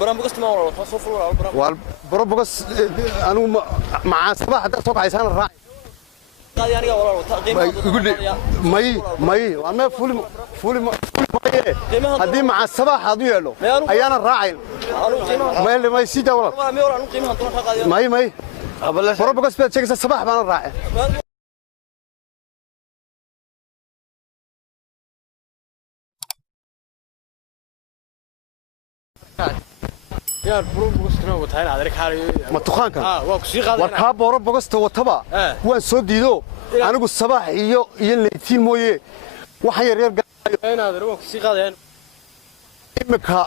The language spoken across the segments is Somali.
برامبوكس ما ولا تصوف ولا والبروبوكس أنا مع صباح ده سوق عايزان الراعي يعني ولا يقول لي ماي وأنا فول هذه مع الصباح هذا يلو أيانا الراعي ما اللي ما يسيده ولا ماي بروبوكس بتشيك الصباح بنا الراعي يا بروبوكس نو تاين هذيك حالي ما تخانك واكسي قادين warkaa borobogosta wataba waan soo diido anigu sabax iyo leetiin mooye waxa yar yar inaad waksii qaadeen imika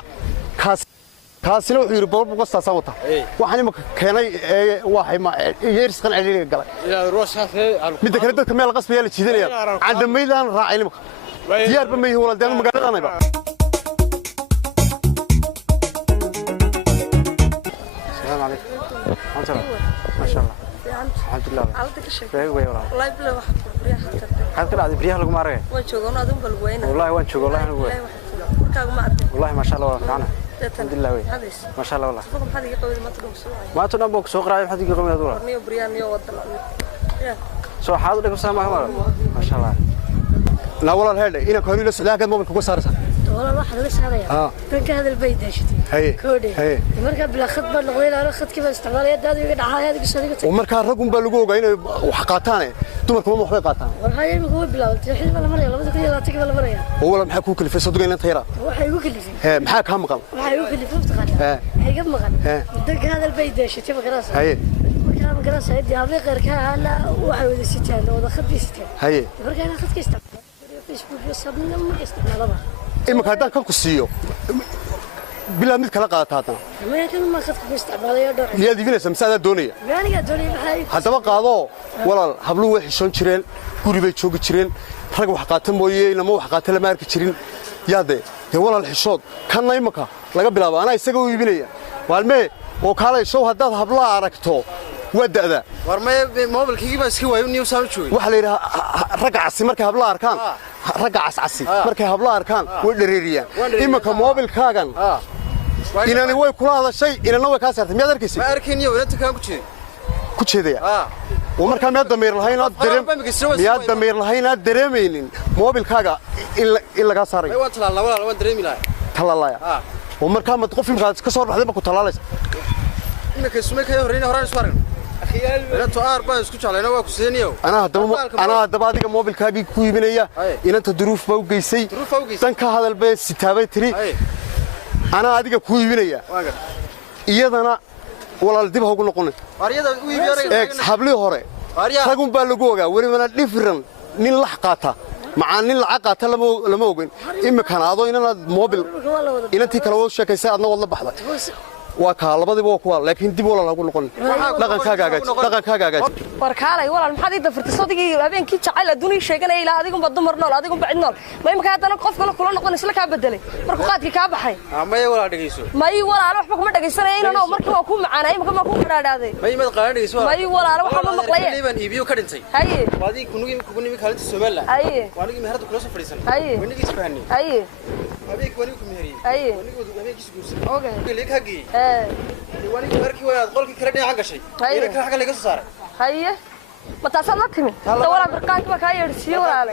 kaasina wuxuu yiri borobogosta sawta waxaan imika keenay waxay ma yeersqan celiga galay ila rooshaafay mid kale dadka meel qasbaya la jiidanaya cadameydaan raacay imika diyaar ba meeyay walaal magaaladana السلام عليكم. ما شاء الله. الحمد لله. عودك الشيء. والله بلا واحد بريح حتى. هذا كله عاد بريح لكم مرة. وين شغلنا أدم بالوين. والله وين شغل والله نقول. والله ما شاء الله معنا. الحمد لله وين. ما شاء الله والله. فكم حد يقول ما تقوم سوق. ما تنبوك سوق رايح حد يقوم يدور. نيو بريان نيو وطلع. سو حاضر لكم سلام عليكم. ما شاء الله. لا والله هذا إنا كهري لسه لا قد ما بنكون صار. والله واحد لسه هذا. ترك هذا البيت هشتي. هي. كودي. هي. مركب بلا خطبة نقول على خط كيف استعمال يد هذا يقعد هذا قصة. ومركب رقم بلقوه إنه وحقاتانه. تمر كم محوي قاتان. والله يقول بلا تحيل بلا مرة لا بدك يلا تكبر بلا مرة. هو لما حكوا كل في صدق إنه تيرا. هو حيقول كل في. محاك هم قال. حيقول كل في افتقاد. هي قبل مغن. ترك هذا البيت هشتي بقراسة. هي. كلام قراسة يدي هذا غير كهلا وحيود الستان ولا خد الستان. هي. مركب أنا خد كيستان. فيسبوك يصابنا ما كيستان هذا. إما كذا كم كسيو بلا ميت كلا قاطعنا ما يمكن ما خدك باستعمال يا دور يا دي فينا مساعدة دونية يعني قدوني بحاي حتى ما قاضوا ولا حبلوا وحشون شرين كوري بيتشوق شرين فرق وحقاتهم وياه لما وحقاتهم ما يركض شرين يا ده ولا الحشود كان نايم مكا لقى بلا أنا يسقوا يبيني والماء وكاله شو هذا حبلا عركته وده ذا ورمي موبل كيف بس كي ويني وسام شوي وحلي رجع عسي مركب حبلا أركان رجع عسي مركب حبلا أركان ودريريا إما كموبل كاغن إنني وين كل هذا الشيء إن نوع كاسر ما أدركسي ما أركني ولا أنت كم كتشي ذي ومركب ما دمير الهينا درم ما دمير الهينا درمين موبل كاغا إلا كاسري ما وانت لا ولا وانت درمي لا تلا الله يا ومركب ما تقف في مكان كسر بحذا ما كنت لا ليس إنك اسمك هورينا هوران سوارن أخيال أنت أربعة اسكت علينا وكسينيو أنا دبادي موبل كاغي كوي بنيا إن أنت ظروف بوجيسي تنك هذا البيت ستابة تري أنا أديك كوي بنيا إيادنا ولا الدبها وقول نقول إكس حبلي هوري تقوم بالجوجا ورينا ديفرن نين لحقاتها مع نين لحقاتها لما وقين إما كان هذا إننا موبل إن أنت كلامه شيء ساعدنا والله بحضر وكالبادي بوكوال لكن دي ولا نقول نقول لقن كاغاج warkaalay walaal maxaad ii dafartay soodigii habeenkii jacayl adduunii sheeganay ilaa adigu bad dumar nool adigu bacid nool ma imka hadana qof kale kula noqon isla ka bedelay markuu qaadkii ka baxay may walaal dhageyso may walaal waxba kuma dhageysanayno markii waa ku macaanay imka ma ku qaraadaaday may mad qaar dhageyso may walaal waxa ma maqlay liban iibiyo ka dhintay haye waadi kunigi kaalinta Soomaaliland haye waanigi meherada kula soo fadhiisan haye wanigi isfahanay haye habeenkii wanigu ku meheriyay haye wanigu habeenkii guursan okay leek hagi wanigu markii waa qolkii kala dhinaca gashay ina ka xaq laga soo saaray haye ما تصل تمين ولا مرقانك ما كايرسي ولا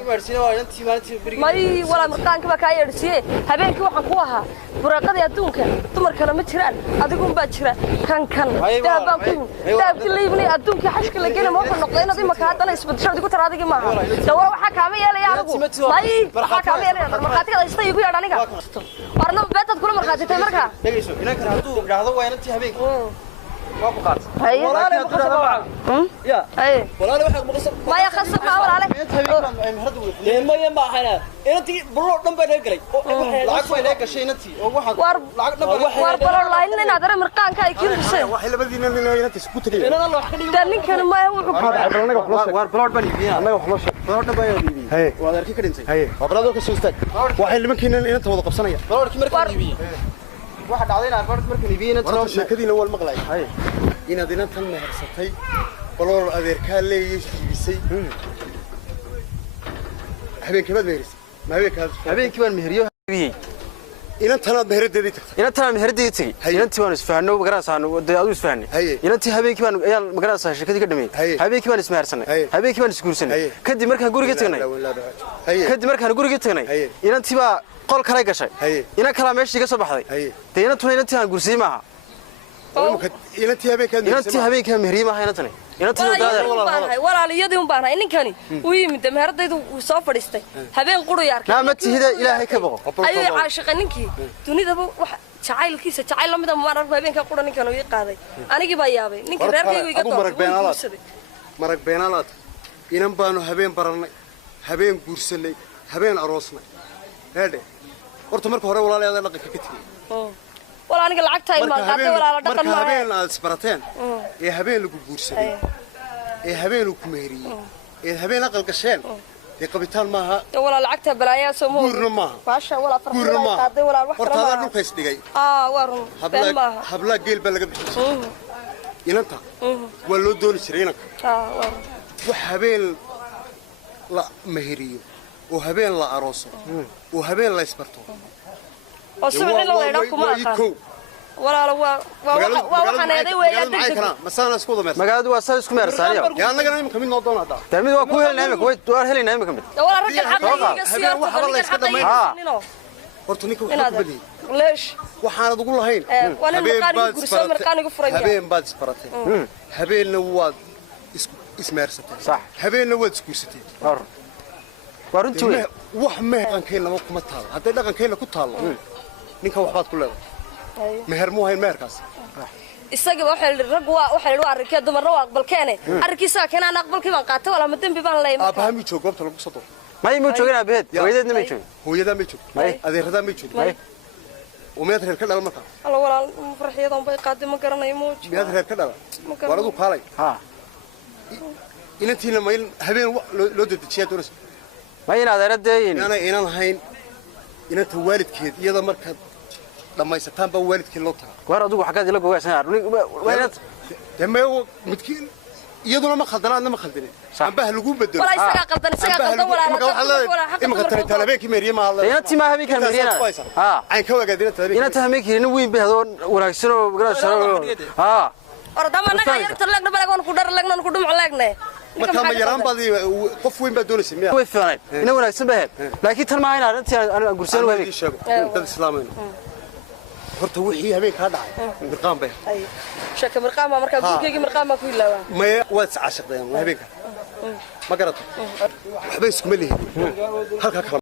ماي ولا مرقانك ما كايرسي هبينك waxaan ku ahaa buraqada adduunka dumar kale ma jiraan adigu baa jira kan daabaan ku daabki leeybnay adduunka xashka la gelay ma wax noqday inad imaka hadana isbadasho ku taraadigi ma aha dawar waxa kaama yeelay anigu may waxa kaama yeelay marqaatiga istay igu yeedh aniga warna beetad kula marqaatay marka dhageyso ina kala haduu dhacdo waa inantii habeenkii هاي ولا يا اي ولا واحد مقصر ما يخص ما ولا عليه ما يما حنا انت بلو دم با غلي لعق way leeg gashay inanti oo waxa lacag dhan war baro line in adar marqaanka ay kiin gashay waxa labadiina inanti isku tagay inana loo xaqi ninkan ma wuxuu war blood ban iibiya anaga wax loo sheeg blood dhan baa iibiya hay waa arki ka dhintay hay wabrado ka soo istaag waxa limankiina inanta wada qabsanaya bloodki markii iibiya waxa dhacdayna arkood markii iibiya inanta sheekadiina wal maqlay hay inaad inantan mehersatay balool adeerkaa leeyay habeenkii baad meherisay ma habeenkii baan meheriyo inantan meheradii tagtay inantan meheradii tagay inantii waan isfahanno magaraasaan wada adu isfahanay inantii habeenkii baan ayaan magaraasaan shirkadii ka dhameeyay habeenkii baan ismehersanay habeenkii baan isguursanay kadib markaan guriga tagnay inantii baa qol kale gashay inan kala meeshii ka soo baxday inantii aan guursiin maaha inantii habeenkaa mehriye maaha inantan walaaliyadii un baan hay ninkani uu yimid meheradaydu uu soo fadhiistay habeen quru yarkay ma tihida ilaahay ka boqo ayuu caashiqay ninkii dunidaba wax jacaylkiisa jacayl lamida ma arko habeenka qura ninkan uu qaaday anigii baa yaabay ninkii reerkaygu iga doortay marag beenaalaad inan baanu habeen baranay habeen guursanay habeen aroosnay heede horta marka hore walaalayaada dhaqanka ka tigay wala aniga lacagta ay ma qaatay walaala dhaqan ma habeen aad isbarateen ee habeen lagu guursaday ee habeen uu ku meheriyay ee habeen aqal gasheen ee qabitaan maaha wala lacagta balaayaa soo moo guurna maaha baasha wala farqada qaaday wala wax kale horta dhulka isdhigay warun been maaha habla geel baa laga bixiyay inanta waa loo dooni jiray inanka warun wax habeen la meheriyo oo habeen la arooso oo habeen la isbarto وسمعي الله يراكم ولا waxaan eeday weeyaan degdeg masana isku dhameeyay magaaladu waa soo isku meersaaniyo yaa anaga imka mid noo doonada tamid waa ku helnaa imka way door helinaa imka mid wala rajal xaqayga siyaasada horta ninka wuxuu ku badiyay leesh waxaan ugu lahayn habeen baad isbaratay habeenna waad ismeersatay sax habeenna waad iskuursatay waruntii wax meherkankayna kuma taalo haday dhaqankayna ku taalo ninka waxbaad ku leedahay meher muu hayn meherkaas isaga waxa rag waa arrinkee dumarna waa aqbalkeene arrinkiisa keenan aqbalkii baan qaatay wala ma dambi baan leeyahay aabaha mi joog goobta lagu soo doono may mu joogin aabaheed hooyadeedna may joog hooyada may joog adeerada may joog ومياد reer ka dhala marka alla walaal farxiyadan bay qaaday ma garanayo muuj miyaad reer ka dhala waradu kaalay inantiina ma habeen loo dedejiyaa doonaysa ma inaad adeeradeeyeen inaan hayn inanta waalidkeed iyada marka dhamaysataan ba waalidkeed loo tagaa war adigu xaqaad ila go'aysan waalid damay midkiin iyaduna ma khaldanaadna ma khaldinin amba lagu bedelo wala isaga qaldan walaal imka talabeenki meeriye ma hadlay inantii ma habeenka meeriyana aan ka wagaadina talabeenki inantii habeenkii weyn bay hadoo wanaagsan oo garasharo ordama naga yarta lagna balagoon ku dhar lagna ku dhumc lagne marka ma yaraan baad qof weyn baad doonaysaa miyaa way fiicnay ina wanaagsan baa laakiin tan ma ayna arintii aan gurseen waa dad islaameen horta wixii habeen ka dhacay mirqaan bay shaka mirqaan marka gurigeyga mirqaan ma ku ilaawaa ma waad caashaqdeen habeenka ma garato waxba isku ma lihin halka